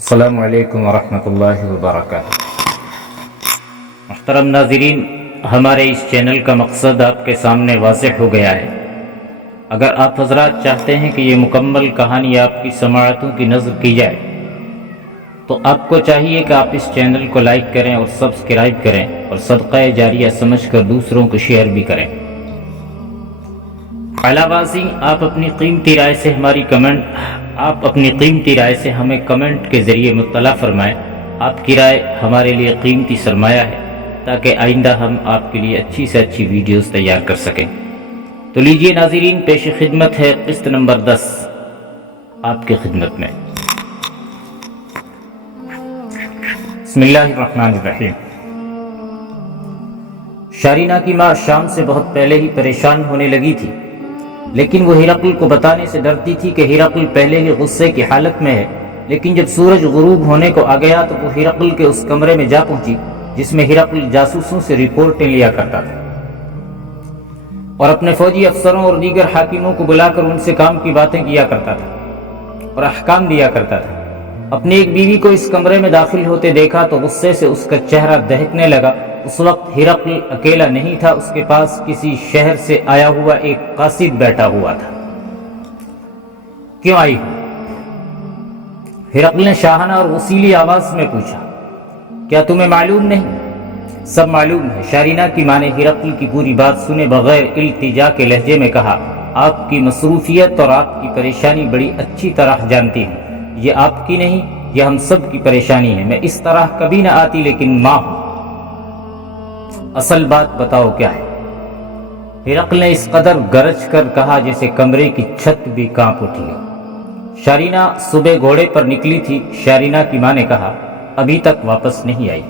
السلام علیکم ورحمۃ اللہ وبرکاتہ۔ محترم ناظرین، ہمارے اس چینل کا مقصد آپ کے سامنے واضح ہو گیا ہے۔ اگر آپ حضرات چاہتے ہیں کہ یہ مکمل کہانی آپ کی سماعتوں کی نظر کی جائے تو آپ کو چاہیے کہ آپ اس چینل کو لائک کریں اور سبسکرائب کریں اور صدقہ جاریہ سمجھ کر دوسروں کو شیئر بھی کریں۔ علاوہ ازیں آپ اپنی قیمتی رائے سے ہمیں کمنٹ کے ذریعے مطلع فرمائیں۔ آپ کی رائے ہمارے لیے قیمتی سرمایہ ہے تاکہ آئندہ ہم آپ کے لیے اچھی سے اچھی ویڈیوز تیار کر سکیں۔ تو لیجئے ناظرین، پیش خدمت ہے قسط نمبر 10 آپ کی خدمت میں۔ بسم اللہ الرحمن الرحیم۔ شارینہ کی ماں شام سے بہت پہلے ہی پریشان ہونے لگی تھی، لیکن وہ ہرقل کو بتانے سے ڈرتی تھی کہ ہرقل پہلے ہی غصے کی حالت میں ہے۔ لیکن جب سورج غروب ہونے کو آ گیا تو وہ ہرقل کے اس کمرے میں جا پہنچی جس میں ہرقل جاسوسوں سے رپورٹیں لیا کرتا تھا اور اپنے فوجی افسروں اور دیگر حاکموں کو بلا کر ان سے کام کی باتیں کیا کرتا تھا اور احکام دیا کرتا تھا۔ اپنی ایک بیوی کو اس کمرے میں داخل ہوتے دیکھا تو غصے سے اس کا چہرہ دہکنے لگا۔ اس وقت ہرقل اکیلا نہیں تھا، اس کے پاس کسی شہر سے آیا ہوا ایک قاصد بیٹھا ہوا تھا۔ کیوں آئی ہو؟ ہرقل نے شاہانہ اور وسیلی آواز میں پوچھا۔ کیا تمہیں معلوم نہیں؟ سب معلوم ہے، شارینہ کی ماں نے ہرقل کی پوری بات سنے بغیر التجا کے لہجے میں کہا۔ آپ کی مصروفیت اور آپ کی پریشانی بڑی اچھی طرح جانتی ہوں۔ یہ آپ کی نہیں، یہ ہم سب کی پریشانی ہے۔ میں اس طرح کبھی نہ آتی، لیکن ماں ہوں۔ اصل بات بتاؤ کیا ہے؟ ہرقل نے اس قدر گرج کر کہا جیسے کمرے کی چھت بھی کانپ اٹھی ہو۔ شارینہ صبح گھوڑے پر نکلی تھی، شارینہ کی ماں نے کہا، ابھی تک واپس نہیں آئی۔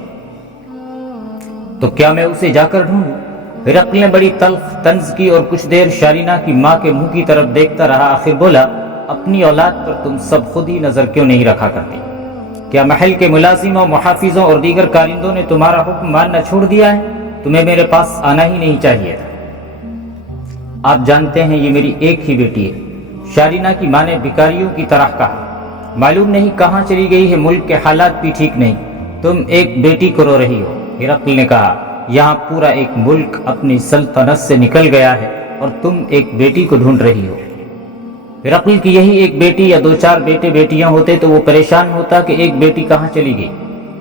تو کیا میں اسے جا کر ڈھونڈوں؟ ہرقل نے بڑی تلخ طنز کی اور کچھ دیر شارینہ کی ماں کے منہ کی طرف دیکھتا رہا، آخر بولا، اپنی اولاد پر تم سب خود ہی نظر کیوں نہیں رکھا کرتی؟ کیا محل کے ملازموں، محافظوں اور دیگر کارندوں نے تمہارا حکم ماننا چھوڑ دیا ہے؟ تمہیں میرے پاس آنا ہی نہیں چاہیے تھا۔ آپ جانتے ہیں یہ میری ایک ہی بیٹی ہے، شارینہ کی ماں نے بیکاریوں کی طرح کہا۔ معلوم نہیں کہاں چلی گئی ہے، ملک کے حالات بھی ٹھیک نہیں، تم ایک بیٹی کو رو رہی ہو۔ ہرقل نے کہا، یہاں پورا ایک ملک اپنی سلطنت سے نکل گیا ہے اور تم ایک بیٹی کو ڈھونڈ رہی ہو۔ ہرقل کی یہی ایک بیٹی یا دو چار بیٹے بیٹیاں ہوتے تو وہ پریشان ہوتا کہ ایک بیٹی کہاں چلی گئی۔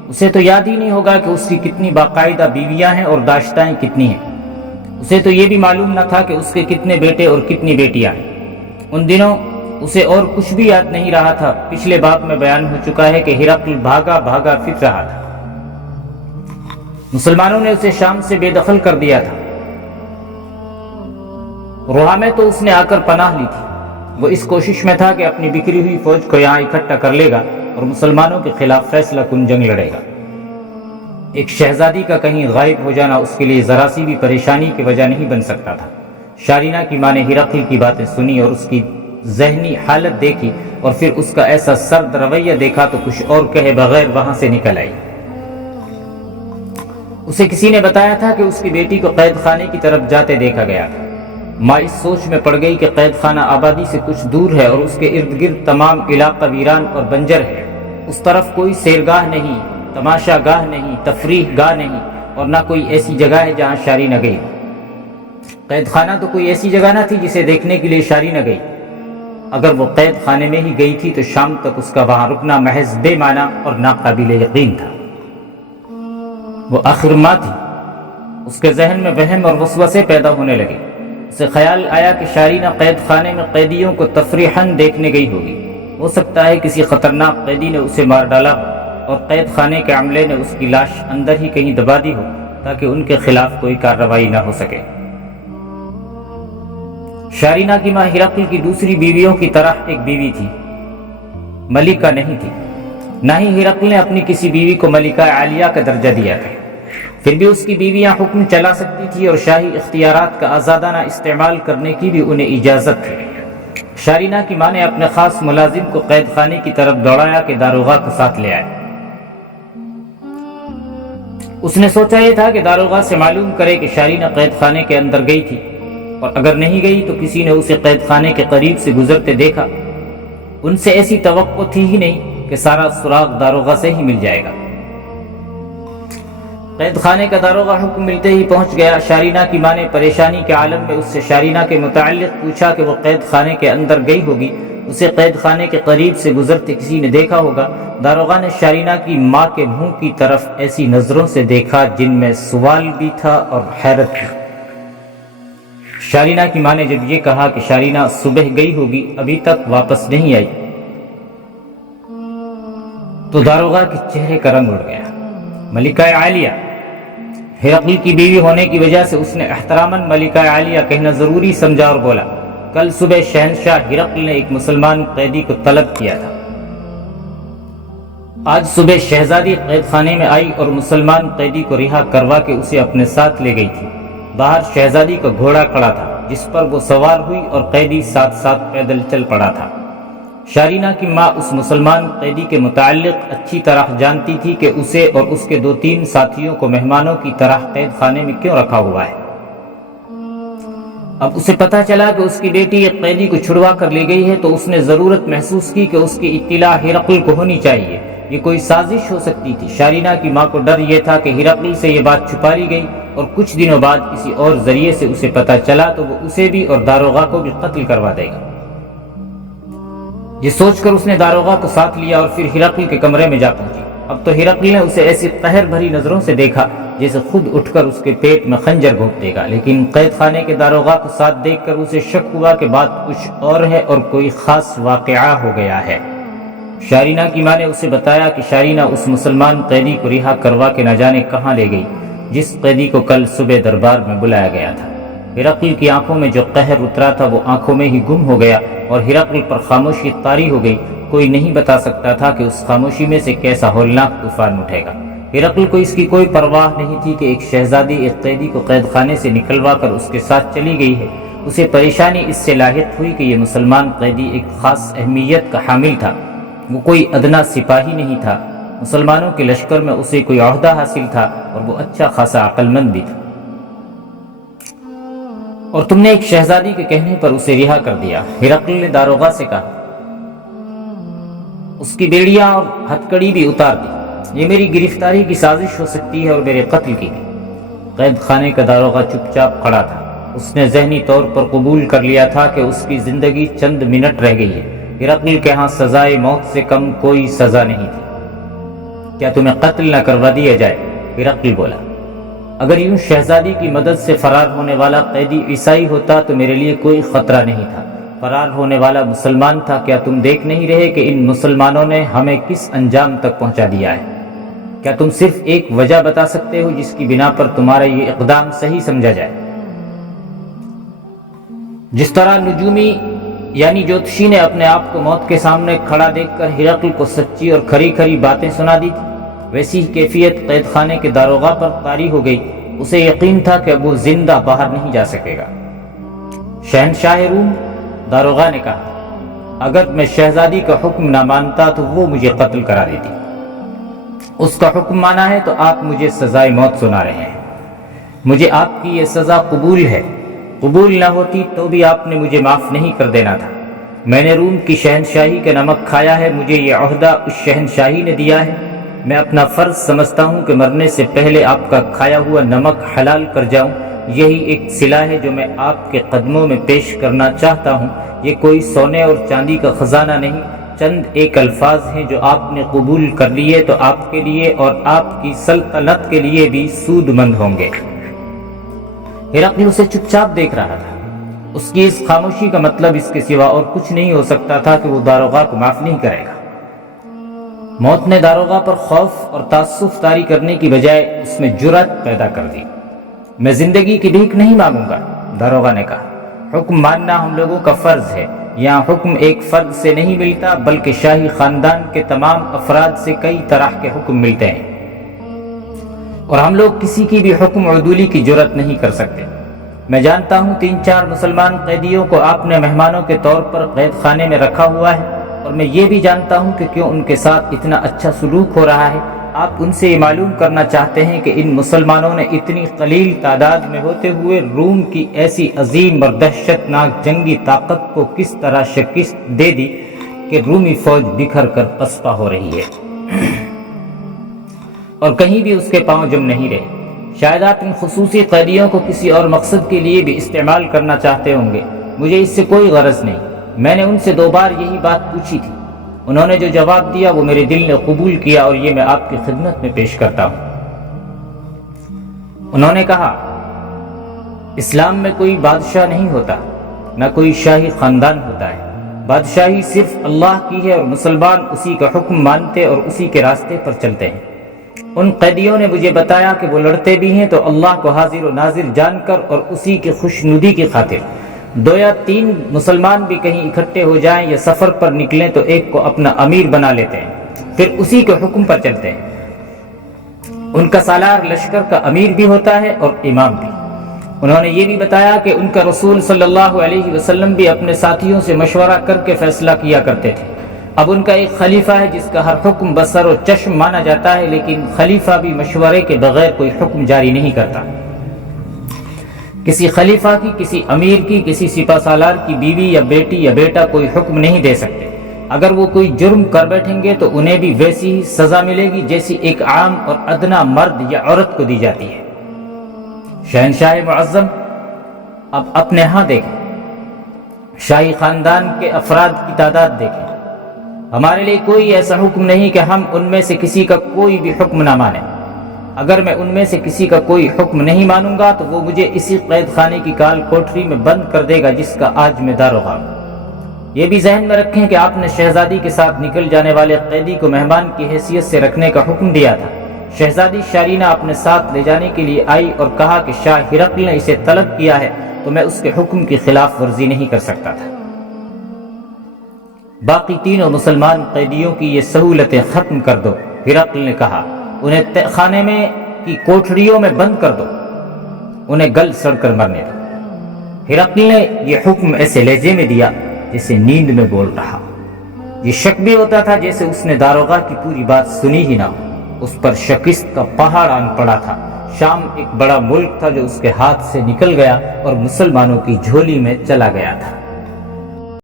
اسے تو یاد ہی نہیں ہوگا کہ اس کی کتنی باقاعدہ بیویاں ہیں اور داشتائیں کتنی ہیں۔ اسے تو یہ بھی معلوم نہ تھا کہ اس کے کتنے بیٹے اور کتنی بیٹیاں ہیں۔ ان دنوں اسے اور کچھ بھی یاد نہیں رہا تھا۔ پچھلے باب میں بیان ہو چکا ہے کہ ہرقل بھاگا بھاگا پھر رہا تھا۔ مسلمانوں نے اسے شام سے بے دخل کر دیا تھا۔ روحا میں تو اس نے آ کر پناہ لی تھی۔ وہ اس کوشش میں تھا کہ اپنی بکھری ہوئی فوج کو یہاں اکٹھا کر لے گا اور مسلمانوں کے خلاف فیصلہ کن جنگ لڑے گا۔ ایک شہزادی کا کہیں غائب ہو جانا اس کے لیے ذرا سی بھی پریشانی کی وجہ نہیں بن سکتا تھا۔ شارینہ کی ماں نے ہرقل کی باتیں سنی اور اس کی ذہنی حالت دیکھی اور پھر اس کا ایسا سرد رویہ دیکھا تو کچھ اور کہے بغیر وہاں سے نکل آئی۔ اسے کسی نے بتایا تھا کہ اس کی بیٹی کو قید خانے کی طرف جاتے دیکھا گیا تھا۔ ماں اس سوچ میں پڑ گئی کہ قید خانہ آبادی سے کچھ دور ہے اور اس کے ارد گرد تمام علاقہ ویران اور بنجر ہے۔ اس طرف کوئی سیرگاہ نہیں، تماشا گاہ نہیں، تفریح گاہ نہیں اور نہ کوئی ایسی جگہ ہے جہاں شارینہ گئی۔ قید خانہ تو کوئی ایسی جگہ نہ تھی جسے دیکھنے کے لیے شارینہ گئی۔ اگر وہ قید خانے میں ہی گئی تھی تو شام تک اس کا وہاں رکنا محض بے معنی اور ناقابل یقین تھا۔ وہ آخر ماں تھی۔ اس کے ذہن میں وہم اور وسوسے پیدا ہونے لگے۔ اسے خیال آیا کہ شارینہ قید خانے میں قیدیوں کو تفریحاً دیکھنے گئی ہوگی۔ ہو سکتا ہے کسی خطرناک قیدی نے اسے مار ڈالا ہو اور قید خانے کے عملے نے اس کی لاش اندر ہی کہیں دبا دی ہو تاکہ ان کے خلاف کوئی کارروائی نہ ہو سکے۔ شارینہ کی ماں ہرقل کی دوسری بیویوں کی طرح ایک بیوی تھی، ملکہ نہیں تھی۔ نہ ہی ہرقل نے اپنی کسی بیوی کو ملکہ عالیہ کا درجہ دیا تھا۔ پھر بھی اس کی بیویاں حکم چلا سکتی تھی اور شاہی اختیارات کا آزادانہ استعمال کرنے کی بھی انہیں اجازت تھی۔ شارینہ کی ماں نے اپنے خاص ملازم کو قید خانے کی طرف دوڑایا کہ داروغہ کو ساتھ لے آئے۔ اس نے سوچا یہ تھا کہ داروغہ سے معلوم کرے کہ شارینہ قید خانے کے اندر گئی تھی، اور اگر نہیں گئی تو کسی نے اسے قید خانے کے قریب سے گزرتے دیکھا۔ ان سے ایسی توقع تھی ہی نہیں کہ سارا سراغ داروغہ سے ہی مل جائے گا۔ قید خانے کا داروغہ حکم ملتے ہی پہنچ گیا۔ شارینہ کی ماں نے پریشانی کے عالم میں اس سے شارینہ کے متعلق پوچھا کہ وہ قید خانے کے اندر گئی ہوگی، اسے قید خانے کے قریب سے گزرتے کسی نے دیکھا ہوگا۔ داروغہ نے شارینہ کی ماں کے منہ کی طرف ایسی نظروں سے دیکھا جن میں سوال بھی تھا اور حیرت بھی۔ شارینہ کی ماں نے جب یہ کہا کہ شارینہ صبح گئی ہوگی، ابھی تک واپس نہیں آئی، تو داروغہ کے چہرے کا رنگ اڑ گیا۔ ملکہ عالیہ، ہرقل کی بیوی ہونے کی وجہ سے اس نے احتراماً ملکہ عالیہ کہنا ضروری سمجھا اور بولا، کل صبح شہنشاہ ہرقل نے ایک مسلمان قیدی کو طلب کیا تھا۔ آج صبح شہزادی قید خانے میں آئی اور مسلمان قیدی کو رہا کروا کے اسے اپنے ساتھ لے گئی تھی۔ باہر شہزادی کا گھوڑا کھڑا تھا جس پر وہ سوار ہوئی اور قیدی ساتھ ساتھ پیدل چل پڑا تھا۔ شارینہ کی ماں اس مسلمان قیدی کے متعلق اچھی طرح جانتی تھی کہ اسے اور اس کے 2-3 ساتھیوں کو مہمانوں کی طرح قید خانے میں کیوں رکھا ہوا ہے۔ اب اسے پتہ چلا کہ اس کی بیٹی ایک قیدی کو چھڑوا کر لے گئی ہے تو اس نے ضرورت محسوس کی کہ اس کی اطلاع ہرقل کو ہونی چاہیے۔ یہ کوئی سازش ہو سکتی تھی۔ شارینہ کی ماں کو ڈر یہ تھا کہ ہرقل سے یہ بات چھپا لی گئی اور کچھ دنوں بعد کسی اور ذریعے سے اسے پتہ چلا تو وہ اسے بھی اور داروغہ کو بھی قتل کروا دے گا۔ یہ سوچ کر اس نے داروغہ کو ساتھ لیا اور پھر ہرقل کے کمرے میں جا پہنچی۔ اب تو ہرقل نے اسے ایسی قہر بھری نظروں سے دیکھا جیسے خود اٹھ کر اس کے پیٹ میں خنجر گھونپ دے گا، لیکن قید خانے کے داروغہ کو ساتھ دیکھ کر اسے شک ہوا کہ بات کچھ اور ہے اور کوئی خاص واقعہ ہو گیا ہے۔ شارینہ کی ماں نے اسے بتایا کہ شارینہ اس مسلمان قیدی کو رہا کروا کے نہ جانے کہاں لے گئی جس قیدی کو کل صبح دربار میں بلایا گیا تھا۔ ہرقل کی آنکھوں میں جو قہر اترا تھا وہ آنکھوں میں ہی گم ہو گیا اور ہرقل پر خاموشی طاری ہو گئی۔ کوئی نہیں بتا سکتا تھا کہ اس خاموشی میں سے کیسا ہولناک طوفان اٹھے گا۔ ہرقل کو اس کی کوئی پرواہ نہیں تھی کہ ایک شہزادی ایک قیدی کو قید خانے سے نکلوا کر اس کے ساتھ چلی گئی ہے۔ اسے پریشانی اس سے لاحق ہوئی کہ یہ مسلمان قیدی ایک خاص اہمیت کا حامل تھا۔ وہ کوئی ادنا سپاہی نہیں تھا، مسلمانوں کے لشکر میں اسے کوئی عہدہ حاصل تھا اور وہ اچھا خاصا عقل مند بھی تھا، اور تم نے ایک شہزادی کے کہنے پر اسے رہا کر دیا۔ ہرقل نے داروغہ سے کہا، اس کی بیڑیاں اور ہتھکڑی بھی اتار دی، یہ میری گرفتاری کی سازش ہو سکتی ہے اور میرے قتل کی بھی۔ قید خانے کا داروغہ چپ چاپ کھڑا تھا۔ اس نے ذہنی طور پر قبول کر لیا تھا کہ اس کی زندگی چند منٹ رہ گئی ہے۔ ہرقل کے ہاں سزائے موت سے کم کوئی سزا نہیں تھی۔ کیا تمہیں قتل نہ کروا دیا جائے؟ ہرقل بولا، اگر یوں شہزادی کی مدد سے فرار ہونے والا قیدی عیسائی ہوتا تو میرے لیے کوئی خطرہ نہیں تھا۔ فرار ہونے والا مسلمان تھا۔ کیا تم دیکھ نہیں رہے کہ ان مسلمانوں نے ہمیں کس انجام تک پہنچا دیا ہے؟ کیا تم صرف ایک وجہ بتا سکتے ہو جس کی بنا پر تمہارا یہ اقدام صحیح سمجھا جائے؟ جس طرح نجومی یعنی جوتشی نے اپنے آپ کو موت کے سامنے کھڑا دیکھ کر ہرقل کو سچی اور کھری کھری باتیں سنا دی تھی، ویسی ہی کیفیت قید خانے کے داروغہ پر طاری ہو گئی۔ اسے یقین تھا کہ اب وہ زندہ باہر نہیں جا سکے گا۔ شہنشاہ روم، داروغہ نے کہا، اگر میں شہزادی کا حکم نہ مانتا تو وہ مجھے قتل کرا دیتی۔ اس کا حکم مانا ہے تو آپ مجھے سزائے موت سنا رہے ہیں۔ مجھے آپ کی یہ سزا قبول ہے۔ قبول نہ ہوتی تو بھی آپ نے مجھے معاف نہیں کر دینا تھا۔ میں نے روم کی شہنشاہی کا نمک کھایا ہے، مجھے یہ عہدہ اس شہنشاہی نے دیا ہے۔ میں اپنا فرض سمجھتا ہوں کہ مرنے سے پہلے آپ کا کھایا ہوا نمک حلال کر جاؤں۔ یہی ایک صلہ ہے جو میں آپ کے قدموں میں پیش کرنا چاہتا ہوں۔ یہ کوئی سونے اور چاندی کا خزانہ نہیں، چند ایک الفاظ ہیں جو آپ نے قبول کر لیے تو آپ کے لیے اور آپ کی سلطنت کے لیے بھی سود مند ہوں گے۔ ہرقل اسے چپ چاپ دیکھ رہا تھا۔ اس کی اس خاموشی کا مطلب اس کے سوا اور کچھ نہیں ہو سکتا تھا کہ وہ داروغہ کو معاف نہیں کرے گا۔ موت نے داروغہ پر خوف اور تعصب طاری کرنے کی بجائے اس میں جرأت پیدا کر دی۔ میں زندگی کی بھیک نہیں مانگوں گا، داروغہ نے کہا۔ حکم ماننا ہم لوگوں کا فرض ہے۔ یہاں حکم ایک فرد سے نہیں ملتا بلکہ شاہی خاندان کے تمام افراد سے کئی طرح کے حکم ملتے ہیں، اور ہم لوگ کسی کی بھی حکم عدولی کی جرأت نہیں کر سکتے۔ میں جانتا ہوں 3-4 مسلمان قیدیوں کو آپ نے مہمانوں کے طور پر قید خانے میں رکھا ہوا ہے، اور میں یہ بھی جانتا ہوں کہ کیوں ان کے ساتھ اتنا اچھا سلوک ہو رہا ہے۔ آپ ان سے یہ معلوم کرنا چاہتے ہیں کہ ان مسلمانوں نے اتنی قلیل تعداد میں ہوتے ہوئے روم کی ایسی عظیم اور دہشت ناک جنگی طاقت کو کس طرح شکست دے دی۔ کہ رومی فوج بکھر کر پسپا ہو رہی ہے اور کہیں بھی اس کے پاؤں جم نہیں رہے۔ شاید آپ ان خصوصی قیدیوں کو کسی اور مقصد کے لیے بھی استعمال کرنا چاہتے ہوں گے، مجھے اس سے کوئی غرض نہیں۔ میں نے ان سے 2 بار یہی بات پوچھی تھی، انہوں نے جو جواب دیا وہ میرے دل نے قبول کیا اور یہ میں آپ کی خدمت میں پیش کرتا ہوں۔ انہوں نے کہا، اسلام میں کوئی بادشاہ نہیں ہوتا، نہ کوئی شاہی خاندان ہوتا ہے، بادشاہی صرف اللہ کی ہے اور مسلمان اسی کا حکم مانتے اور اسی کے راستے پر چلتے ہیں۔ ان قیدیوں نے مجھے بتایا کہ وہ لڑتے بھی ہیں تو اللہ کو حاضر و ناظر جان کر اور اسی کی خوشنودی کی خاطر۔ 2 یا 3 مسلمان بھی کہیں اکٹھے ہو جائیں یا سفر پر نکلیں تو ایک کو اپنا امیر بنا لیتے ہیں، پھر اسی کے حکم پر چلتے ہیں۔ ان کا سالار لشکر کا امیر بھی ہوتا ہے اور امام بھی۔ انہوں نے یہ بھی بتایا کہ ان کا رسول صلی اللہ علیہ وسلم بھی اپنے ساتھیوں سے مشورہ کر کے فیصلہ کیا کرتے تھے۔ اب ان کا ایک خلیفہ ہے جس کا ہر حکم بصر و چشم مانا جاتا ہے، لیکن خلیفہ بھی مشورے کے بغیر کوئی حکم جاری نہیں کرتا۔ کسی خلیفہ کی، کسی امیر کی، کسی سپہ سالار کی بیوی یا بیٹی یا بیٹا کوئی حکم نہیں دے سکتے۔ اگر وہ کوئی جرم کر بیٹھیں گے تو انہیں بھی ویسی ہی سزا ملے گی جیسی ایک عام اور ادنا مرد یا عورت کو دی جاتی ہے۔ شہنشاہ معظم، اب اپنے ہاں دیکھیں، شاہی خاندان کے افراد کی تعداد دیکھیں۔ ہمارے لیے کوئی ایسا حکم نہیں کہ ہم ان میں سے کسی کا کوئی بھی حکم نہ مانیں۔ اگر میں ان میں سے کسی کا کوئی حکم نہیں مانوں گا تو وہ مجھے اسی قید خانے کی کال کوٹری میں بند کر دے گا جس کا آج میں داروغہ ہوں۔ یہ بھی ذہن میں رکھیں کہ آپ نے شہزادی کے ساتھ نکل جانے والے قیدی کو مہمان کی حیثیت سے رکھنے کا حکم دیا تھا۔ شہزادی شارینہ اپنے ساتھ لے جانے کے لیے آئی اور کہا کہ شاہ ہرقل نے اسے طلب کیا ہے تو میں اس کے حکم کی خلاف ورزی نہیں کر سکتا تھا۔ باقی 3 مسلمان قیدیوں کی یہ سہولتیں ختم کر دو، ہرقل نے کہا، انہیں تہ خانے میں کی کوٹھریوں میں بند کر دو، انہیں گل سڑ کر مرنے دو۔ ہرقل نے یہ حکم ایسے لہجے میں دیا جیسے نیند میں بول رہا۔ یہ شک بھی ہوتا تھا جیسے اس نے داروغہ کی پوری بات سنی ہی نہ ہو۔ اس پر شکست کا پہاڑ آن پڑا تھا۔ شام ایک بڑا ملک تھا جو اس کے ہاتھ سے نکل گیا اور مسلمانوں کی جھولی میں چلا گیا تھا۔